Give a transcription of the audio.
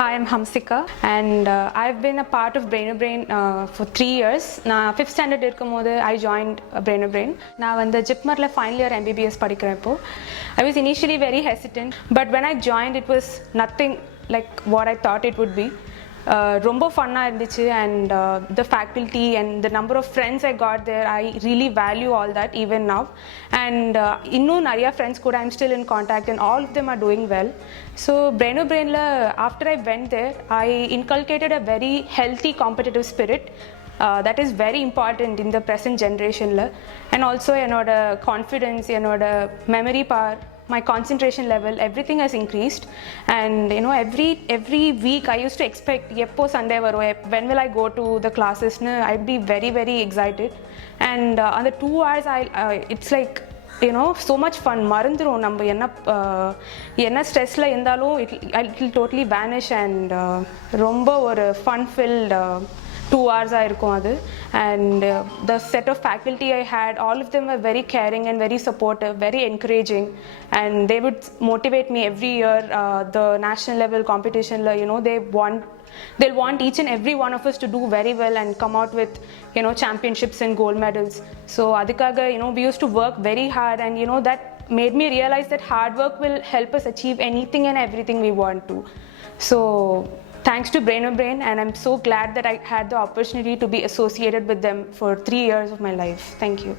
Hi, I'm Hamsika and I've been a part of Brainobrain for 3 years. நான் 5th standard இருக்கும்போது I joined Brainobrain. நான் வந்து ஜிப்மர்ல final year MBBS படிக்கிறேன் இப்போ. I was initially very hesitant, but when I joined it was nothing like what I thought it would be. ரொம்ப ஃபன்னாக இருந்துச்சு and the faculty and the number of friends I got there, I really value all that even now. And இன்னும் நிறையா friends கூட I'm still in contact and all of them are doing well. So Brainobrainல after I went there, I inculcated a very healthy competitive spirit. That is very important in the present generation. And also என்னோட confidence, என்னோட memory power, my concentration level, everything has increased. And you know, every week I used to expect எப்போ Sunday வரும், when will I go to the classes nu I'd be very excited. And on the 2 hours it's like, you know, so much fun. மறந்துரும் நம்ம என்ன ஸ்ட்ரெஸ்ல இருந்தாலும் it will totally vanish and ரொம்ப ஒரு fun filled 2 hours இருக்கும் அது. And the set of faculty I had, all of them were very caring and very supportive, very encouraging, and they would motivate me every year. The national level competition, you know, they'll want each and every one of us to do very well and come out with, you know, championships and gold medals. So adikaga, you know, we used to work very hard, and you know, that made me realize that hard work will help us achieve anything and everything we want to. So thanks to Brainobrain, and I'm so glad that I had the opportunity to be associated with them for 3 years of my life. Thank you.